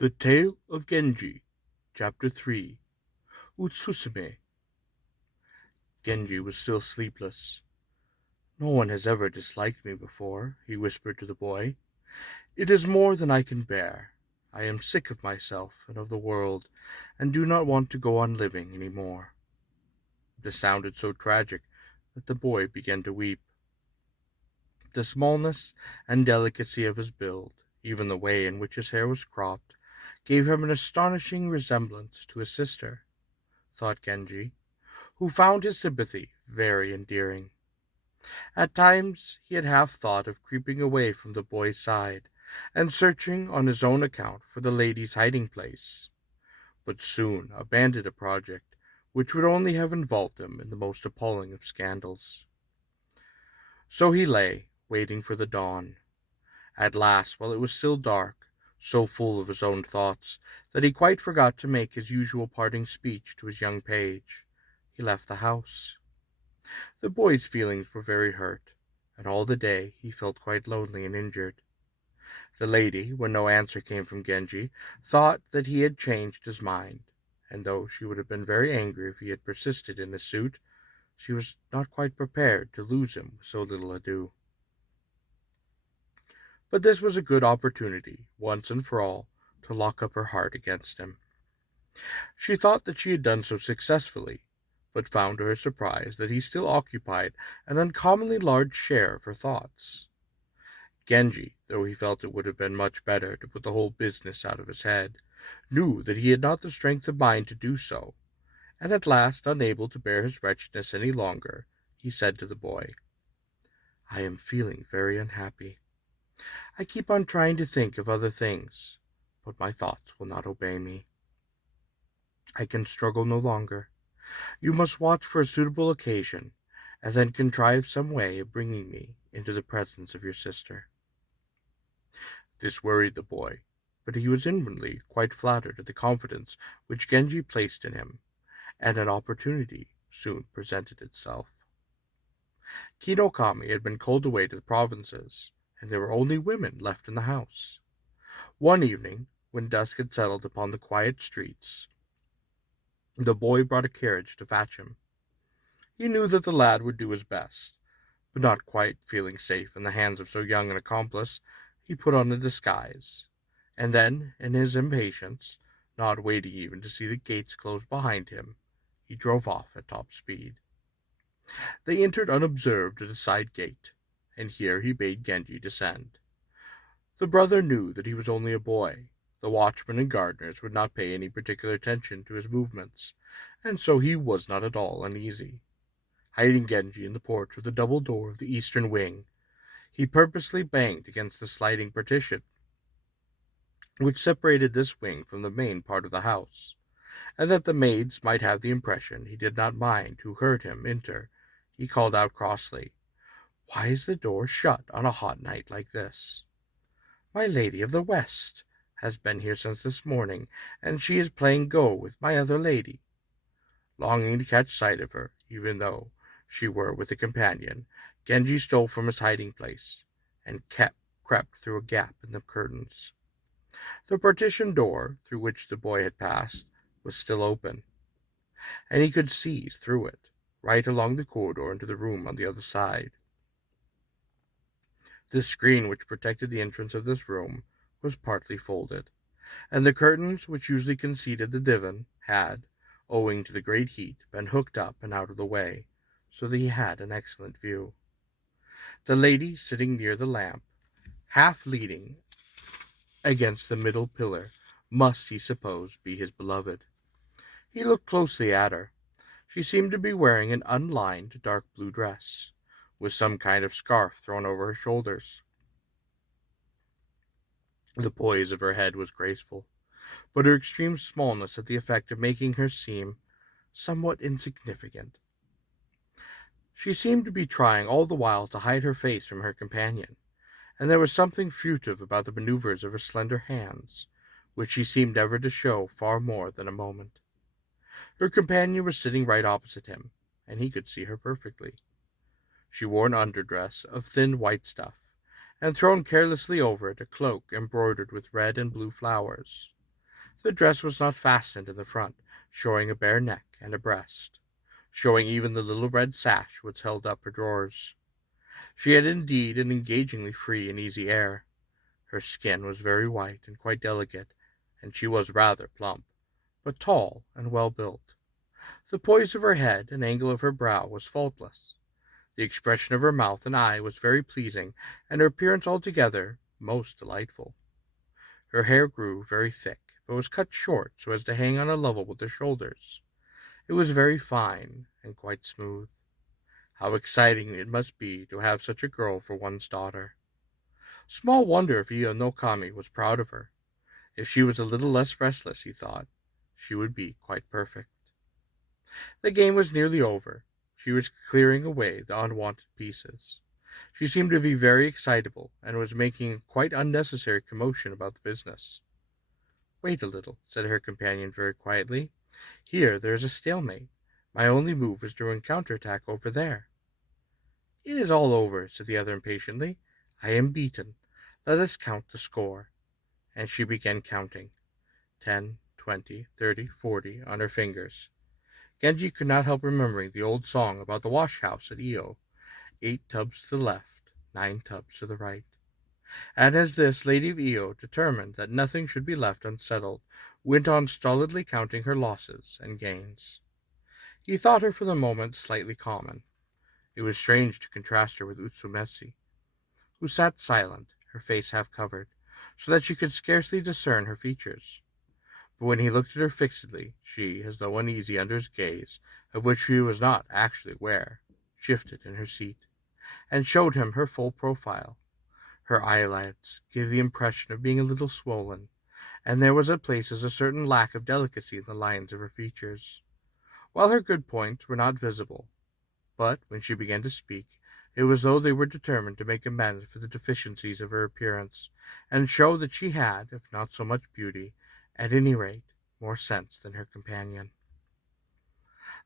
The Tale of Genji, Chapter 3. Utsusemi. Genji was still sleepless. "No one has ever disliked me before," he whispered to the boy. "It is more than I can bear. I am sick of myself and of the world, and do not want to go on living any more." This sounded so tragic that the boy began to weep. The smallness and delicacy of his build, even the way in which his hair was cropped, gave him an astonishing resemblance to his sister, thought Genji, who found his sympathy very endearing. At times he had half thought of creeping away from the boy's side and searching on his own account for the lady's hiding place, but soon abandoned a project which would only have involved him in the most appalling of scandals. So he lay, waiting for the dawn. At last, while it was still dark, so full of his own thoughts that he quite forgot to make his usual parting speech to his young page, he left the house. The boy's feelings were very hurt, and all the day he felt quite lonely and injured. The lady, when no answer came from Genji, thought that he had changed his mind, and though she would have been very angry if he had persisted in his suit, she was not quite prepared to lose him with so little ado. But this was a good opportunity, once and for all, to lock up her heart against him. She thought that she had done so successfully, but found to her surprise that he still occupied an uncommonly large share of her thoughts. Genji, though he felt it would have been much better to put the whole business out of his head, knew that he had not the strength of mind to do so, and at last, unable to bear his wretchedness any longer, he said to the boy, "I am feeling very unhappy. I keep on trying to think of other things, but my thoughts will not obey me. I can struggle no longer. You must watch for a suitable occasion, and then contrive some way of bringing me into the presence of your sister." This worried the boy, but he was inwardly quite flattered at the confidence which Genji placed in him, and an opportunity soon presented itself. Kinokami had been called away to the provinces, and there were only women left in the house. One evening, when dusk had settled upon the quiet streets, the boy brought a carriage to fetch him. He knew that the lad would do his best, but not quite feeling safe in the hands of so young an accomplice, he put on a disguise, and then, in his impatience, not waiting even to see the gates close behind him, he drove off at top speed. They entered unobserved at a side gate, and here he bade Genji descend. The brother knew that he was only a boy. The watchmen and gardeners would not pay any particular attention to his movements, and so he was not at all uneasy. Hiding Genji in the porch of the double door of the eastern wing, he purposely banged against the sliding partition which separated this wing from the main part of the house, and that the maids might have the impression he did not mind who heard him enter, he called out crossly, "Why is the door shut on a hot night like this? My lady of the West has been here since this morning, and she is playing go with my other lady." Longing to catch sight of her, even though she were with a companion, Genji stole from his hiding place, and crept through a gap in the curtains. The partition door, through which the boy had passed, was still open, and he could see through it, right along the corridor into the room on the other side. The screen which protected the entrance of this room was partly folded, and the curtains which usually concealed the divan had, owing to the great heat, been hooked up and out of the way, so that he had an excellent view. The lady sitting near the lamp, half leaning against the middle pillar, must, he supposed, be his beloved. He looked closely at her. She seemed to be wearing an unlined dark blue dress, with some kind of scarf thrown over her shoulders. The poise of her head was graceful, but her extreme smallness had the effect of making her seem somewhat insignificant. She seemed to be trying all the while to hide her face from her companion, and there was something furtive about the maneuvers of her slender hands, which she seemed never to show far more than a moment. Her companion was sitting right opposite him, and he could see her perfectly. She wore an underdress of thin white stuff, and thrown carelessly over it a cloak embroidered with red and blue flowers. The dress was not fastened in the front, showing a bare neck and a breast, showing even the little red sash which held up her drawers. She had indeed an engagingly free and easy air. Her skin was very white and quite delicate, and she was rather plump, but tall and well built. The poise of her head and angle of her brow was faultless. The expression of her mouth and eye was very pleasing, and her appearance altogether most delightful. Her hair grew very thick, but was cut short so as to hang on a level with her shoulders. It was very fine and quite smooth. How exciting it must be to have such a girl for one's daughter. Small wonder if Iyo no Kami was proud of her. If she was a little less restless, he thought, she would be quite perfect. The game was nearly over. She was clearing away the unwanted pieces. She seemed to be very excitable, and was making a quite unnecessary commotion about the business. "Wait a little," said her companion very quietly. "Here there is a stalemate. My only move is to counter-attack over there." "It is all over," said the other impatiently. "I am beaten. Let us count the score." And she began counting 10, 20, 30, 40 on her fingers. Genji could not help remembering the old song about the wash-house at Iyo: 8 tubs to the left, 9 tubs to the right. And as this lady of Iyo, determined that nothing should be left unsettled, went on stolidly counting her losses and gains. He thought her for the moment slightly common. It was strange to contrast her with Utsusemi, who sat silent, her face half covered, so that she could scarcely discern her features. But when he looked at her fixedly, she, as though uneasy under his gaze, of which she was not actually aware, shifted in her seat, and showed him her full profile. Her eyelids gave the impression of being a little swollen, and there was at places a certain lack of delicacy in the lines of her features, while her good points were not visible. But when she began to speak, it was as though they were determined to make amends for the deficiencies of her appearance, and show that she had, if not so much beauty, at any rate, more sense than her companion.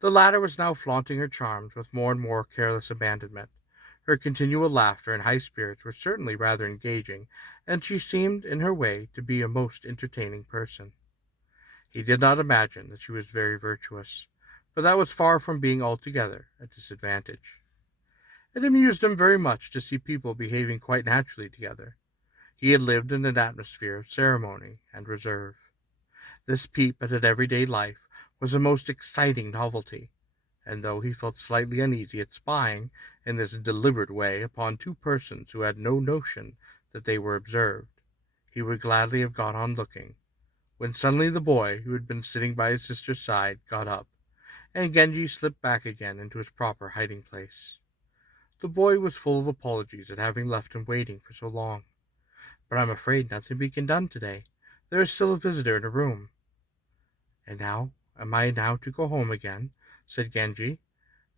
The latter was now flaunting her charms with more and more careless abandonment. Her continual laughter and high spirits were certainly rather engaging, and she seemed, in her way, to be a most entertaining person. He did not imagine that she was very virtuous, but that was far from being altogether a disadvantage. It amused him very much to see people behaving quite naturally together. He had lived in an atmosphere of ceremony and reserve. This peep at an everyday life was a most exciting novelty, and though he felt slightly uneasy at spying in this deliberate way upon two persons who had no notion that they were observed, he would gladly have gone on looking, when suddenly the boy, who had been sitting by his sister's side, got up, and Genji slipped back again into his proper hiding place. The boy was full of apologies at having left him waiting for so long. "But I'm afraid nothing can be done today. There is still a visitor in a room." "And now, am I now to go home again?" said Genji.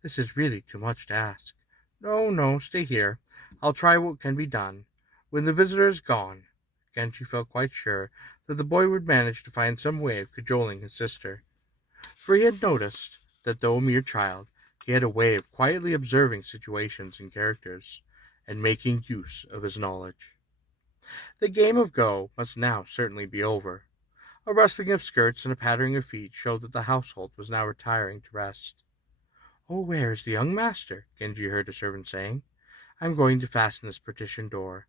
"This is really too much to ask." "No, no, stay here. I'll try what can be done. When the visitor is gone," Genji felt quite sure that the boy would manage to find some way of cajoling his sister, for he had noticed that though a mere child, he had a way of quietly observing situations and characters, and making use of his knowledge. The game of Go must now certainly be over. A rustling of skirts and a pattering of feet showed that the household was now retiring to rest. "Oh, where is the young master?" Genji heard a servant saying. "I'm going to fasten this partition door."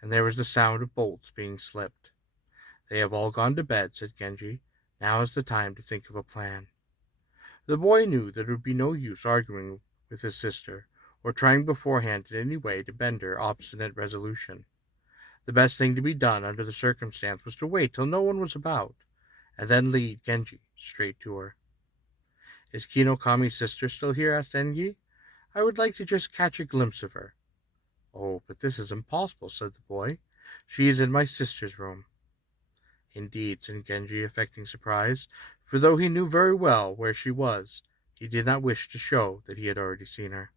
And there was the sound of bolts being slipped. "They have all gone to bed," said Genji. "Now is the time to think of a plan." The boy knew that it would be no use arguing with his sister, or trying beforehand in any way to bend her obstinate resolution. The best thing to be done under the circumstance was to wait till no one was about, and then lead Genji straight to her. "Is Kinokami's sister still here?" asked Genji. "I would like to just catch a glimpse of her." "Oh, but this is impossible," said the boy. "She is in my sister's room." "Indeed," said Genji, affecting surprise, for though he knew very well where she was, he did not wish to show that he had already seen her.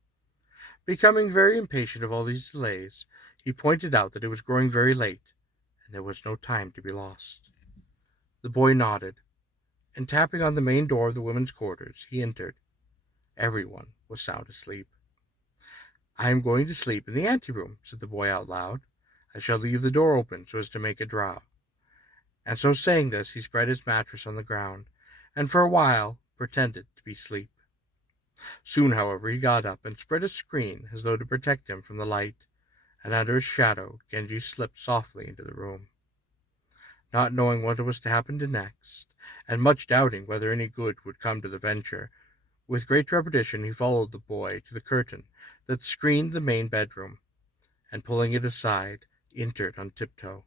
Becoming very impatient of all these delays, he pointed out that it was growing very late, and there was no time to be lost. The boy nodded, and tapping on the main door of the women's quarters, he entered. Everyone was sound asleep. "I am going to sleep in the anteroom," said the boy out loud. "I shall leave the door open so as to make a draught, And so saying this, he spread his mattress on the ground, and for a while pretended to be asleep. Soon, however, he got up and spread a screen as though to protect him from the light, and under his shadow Genji slipped softly into the room. Not knowing what was to happen next, and much doubting whether any good would come to the venture, with great trepidation he followed the boy to the curtain that screened the main bedroom, and pulling it aside, entered on tiptoe.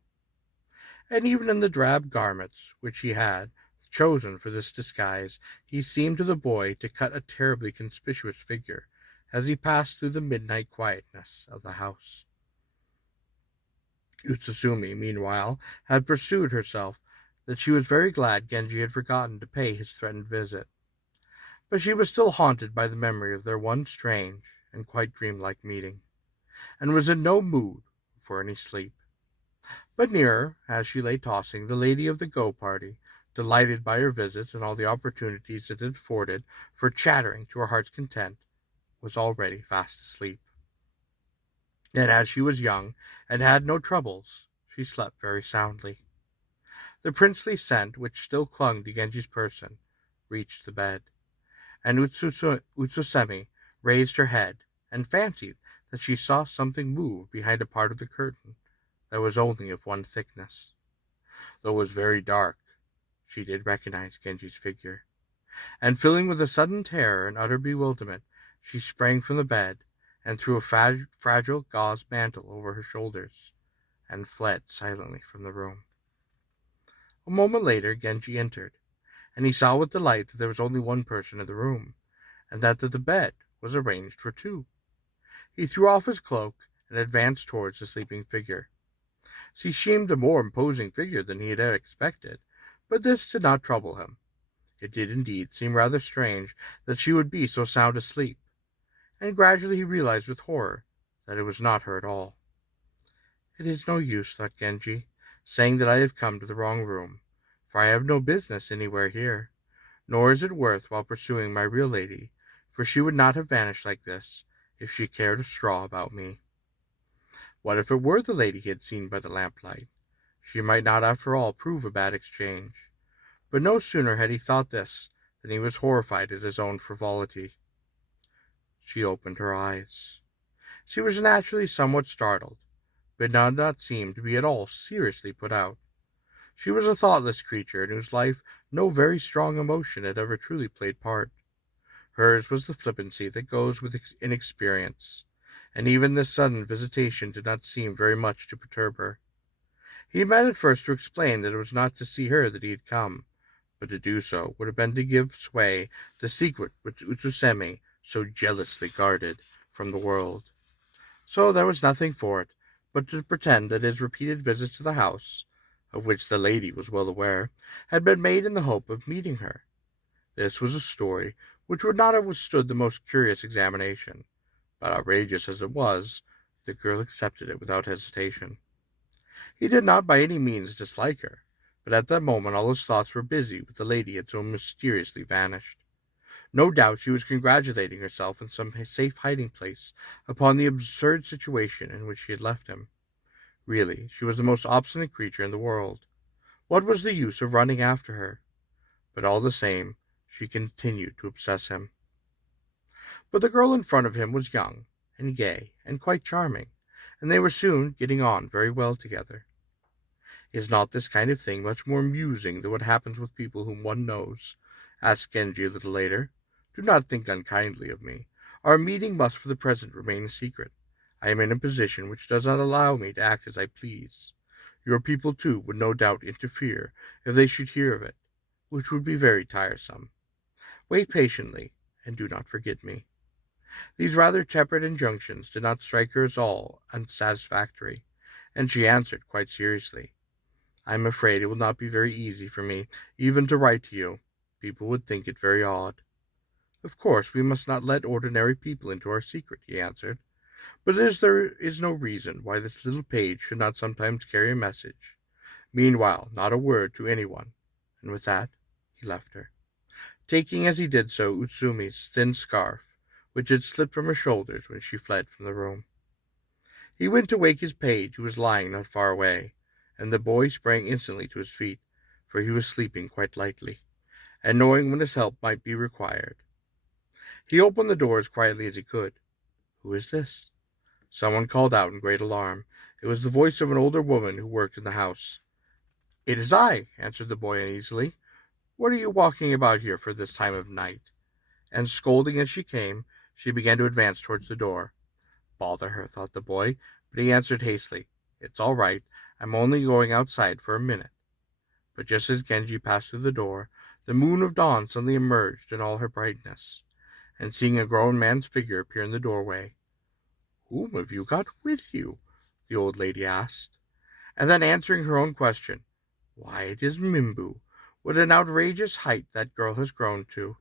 And even in the drab garments which he had chosen for this disguise, he seemed to the boy to cut a terribly conspicuous figure as he passed through the midnight quietness of the house. Utsusemi, meanwhile, had pursued herself that she was very glad Genji had forgotten to pay his threatened visit, but she was still haunted by the memory of their one strange and quite dreamlike meeting, and was in no mood for any sleep. But nearer, as she lay tossing, the lady of the Go party, delighted by her visit and all the opportunities it had afforded for chattering to her heart's content, was already fast asleep. And as she was young and had no troubles, she slept very soundly. The princely scent which still clung to Genji's person reached the bed, and Utsusemi raised her head and fancied that she saw something move behind a part of the curtain that was only of one thickness. Though it was very dark, she did recognize Genji's figure, and filling with a sudden terror and utter bewilderment, she sprang from the bed and threw a fragile gauze mantle over her shoulders, and fled silently from the room. A moment later Genji entered, and he saw with delight that there was only one person in the room, and that the bed was arranged for two. He threw off his cloak and advanced towards the sleeping figure. She seemed a more imposing figure than he had expected, but this did not trouble him. It did indeed seem rather strange that she would be so sound asleep, and gradually he realized with horror that it was not her at all. It is no use, thought Genji, saying that I have come to the wrong room, for I have no business anywhere here, nor is it worth while pursuing my real lady, for she would not have vanished like this if she cared a straw about me. What if it were the lady he had seen by the lamplight? She might not after all prove a bad exchange. But no sooner had he thought this than he was horrified at his own frivolity. She opened her eyes. She was naturally somewhat startled, but did not seem to be at all seriously put out. She was a thoughtless creature in whose life no very strong emotion had ever truly played part. Hers was the flippancy that goes with inexperience, and even this sudden visitation did not seem very much to perturb her. He meant at first to explain that it was not to see her that he had come, but to do so would have been to give away the secret which Utsusemi so jealously guarded from the world. So there was nothing for it but to pretend that his repeated visits to the house, of which the lady was well aware, had been made in the hope of meeting her. This was a story which would not have withstood the most curious examination, but outrageous as it was, the girl accepted it without hesitation. He did not by any means dislike her, but at that moment all his thoughts were busy with the lady had so mysteriously vanished. No doubt she was congratulating herself in some safe hiding place upon the absurd situation in which she had left him. Really, she was the most obstinate creature in the world. What was the use of running after her? But all the same, she continued to obsess him. But the girl in front of him was young and gay and quite charming, and they were soon getting on very well together. Is not this kind of thing much more amusing than what happens with people whom one knows? Asked Genji a little later. Do not think unkindly of me. Our meeting must for the present remain a secret. I am in a position which does not allow me to act as I please. Your people, too, would no doubt interfere if they should hear of it, which would be very tiresome. Wait patiently, and do not forget me. These rather tepid injunctions did not strike her as all unsatisfactory, and she answered quite seriously. I am afraid it will not be very easy for me even to write to you. People would think it very odd. Of course, we must not let ordinary people into our secret, he answered. But there is no reason why this little page should not sometimes carry a message. Meanwhile, not a word to anyone. And with that, he left her, taking as he did so Utsumi's thin scarf, which had slipped from her shoulders when she fled from the room. He went to wake his page, who was lying not far away, and the boy sprang instantly to his feet. for he was sleeping quite lightly, and knowing when his help might be required. He opened the door as quietly as he could. "Who is this?" Someone called out in great alarm. It was the voice of an older woman who worked in the house. "It is I," answered the boy uneasily. "What are you walking about here for this time of night?" And scolding as she came, she began to advance towards the door. Bother her, thought the boy, but he answered hastily, "It's all right. I'm only going outside for a minute." But just as Genji passed through the door, the moon of dawn suddenly emerged in all her brightness, and seeing a grown man's figure appear in the doorway, "Whom have you got with you?" the old lady asked. And then answering her own question, "Why, it is Mimbu. What an outrageous height that girl has grown to,"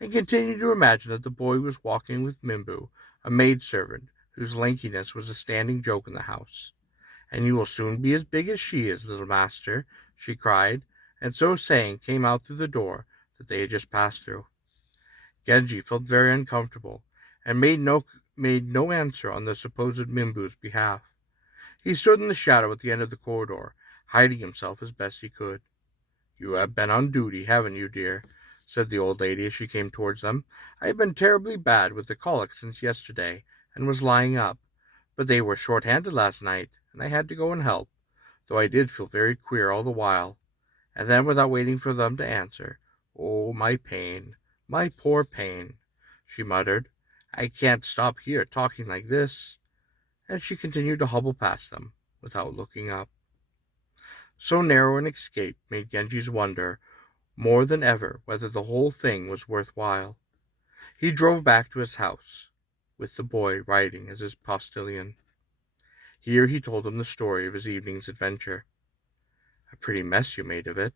and continued to imagine that the boy was walking with Mimbu, a maidservant whose lankiness was a standing joke in the house. "And you will soon be as big as she is, little master," she cried, and so saying came out through the door that they had just passed through. Genji felt very uncomfortable, and made no answer on the supposed Mimbu's behalf. He stood in the shadow at the end of the corridor, hiding himself as best he could. "You have been on duty, haven't you, dear?" said the old lady as she came towards them. "I have been terribly bad with the colic since yesterday, and was lying up, but they were short-handed last night, and I had to go and help, though I did feel very queer all the while." And then, without waiting for them to answer, "Oh, my pain, my poor pain," she muttered. "I can't stop here talking like this." And she continued to hobble past them without looking up. So narrow an escape made Genji's wonder more than ever whether the whole thing was worth while. He drove back to his house, with the boy riding as his postilion. Here he told him the story of his evening's adventure. "A pretty mess you made of it,"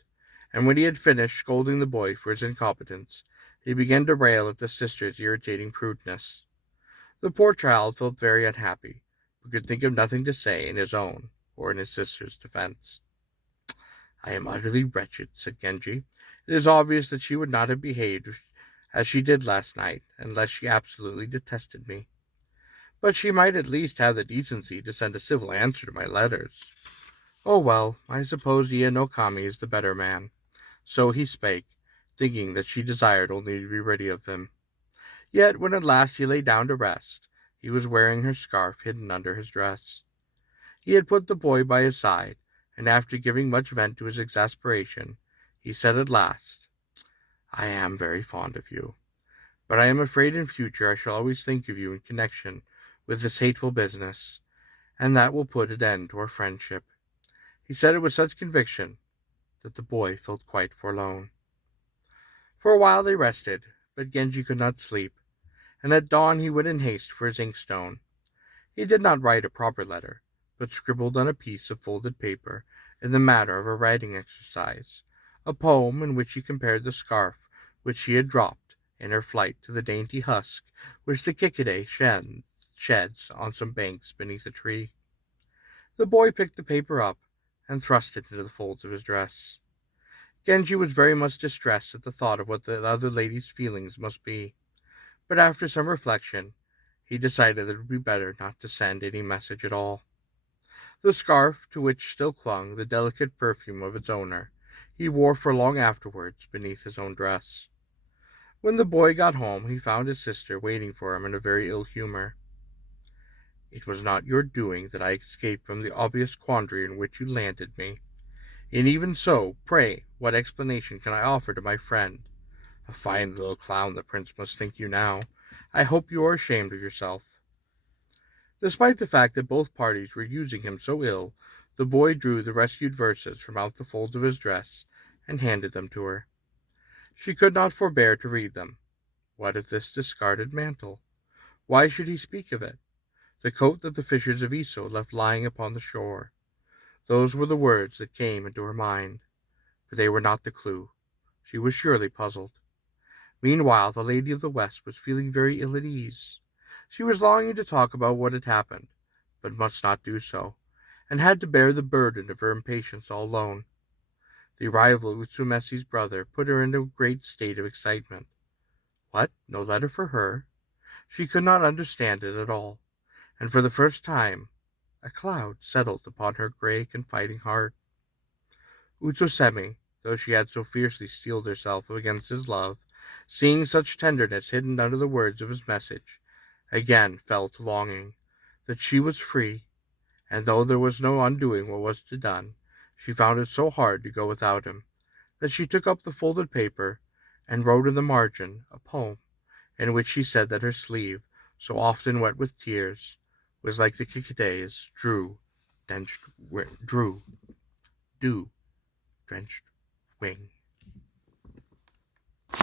and when he had finished scolding the boy for his incompetence, he began to rail at the sister's irritating prudeness. The poor child felt very unhappy, but could think of nothing to say in his own or in his sister's defense. "I am utterly wretched," said Genji. "It is obvious that she would not have behaved as she did last night, unless she absolutely detested me. But she might at least have the decency to send a civil answer to my letters. Oh well, I suppose Iya no Kami is the better man." So he spake, thinking that she desired only to be rid of him. Yet when at last he lay down to rest, he was wearing her scarf hidden under his dress. He had put the boy by his side, and after giving much vent to his exasperation, he said at last, "I am very fond of you, but I am afraid in future I shall always think of you in connection with this hateful business, and that will put an end to our friendship." He said it with such conviction that the boy felt quite forlorn. For a while they rested, but Genji could not sleep, and at dawn he went in haste for his inkstone. He did not write a proper letter, but scribbled on a piece of folded paper, in the manner of a writing exercise, a poem in which he compared the scarf which she had dropped in her flight to the dainty husk which the Cicada sheds on some banks beneath a tree. The boy picked the paper up and thrust it into the folds of his dress. Genji was very much distressed at the thought of what the other lady's feelings must be, but after some reflection, he decided that it would be better not to send any message at all. The scarf, to which still clung the delicate perfume of its owner, he wore for long afterwards beneath his own dress. When the boy got home, he found his sister waiting for him in a very ill humor. "It was not your doing that I escaped from the obvious quandary in which you landed me. And even so, pray, what explanation can I offer to my friend? A fine little clown the prince must think you now. I hope you are ashamed of yourself." Despite the fact that both parties were using him so ill, the boy drew the rescued verses from out the folds of his dress and handed them to her. She could not forbear to read them. What of this discarded mantle? Why should he speak of it? The coat that the fishers of Iso left lying upon the shore. Those were the words that came into her mind, but they were not the clue. She was surely puzzled. Meanwhile, the lady of the West was feeling very ill at ease. She was longing to talk about what had happened, but must not do so, and had to bear the burden of her impatience all alone. The arrival of Utsumesi's brother put her into a great state of excitement. What? No letter for her? She could not understand it at all, and for the first time a cloud settled upon her grey, confiding heart. Utsusemi, though she had so fiercely steeled herself against his love, seeing such tenderness hidden under the words of his message, again fell to longing that she was free, and though there was no undoing what was to be done, she found it so hard to go without him, that she took up the folded paper and wrote in the margin a poem, in which she said that her sleeve, so often wet with tears, was like the Cicada's drew, dew drenched wing.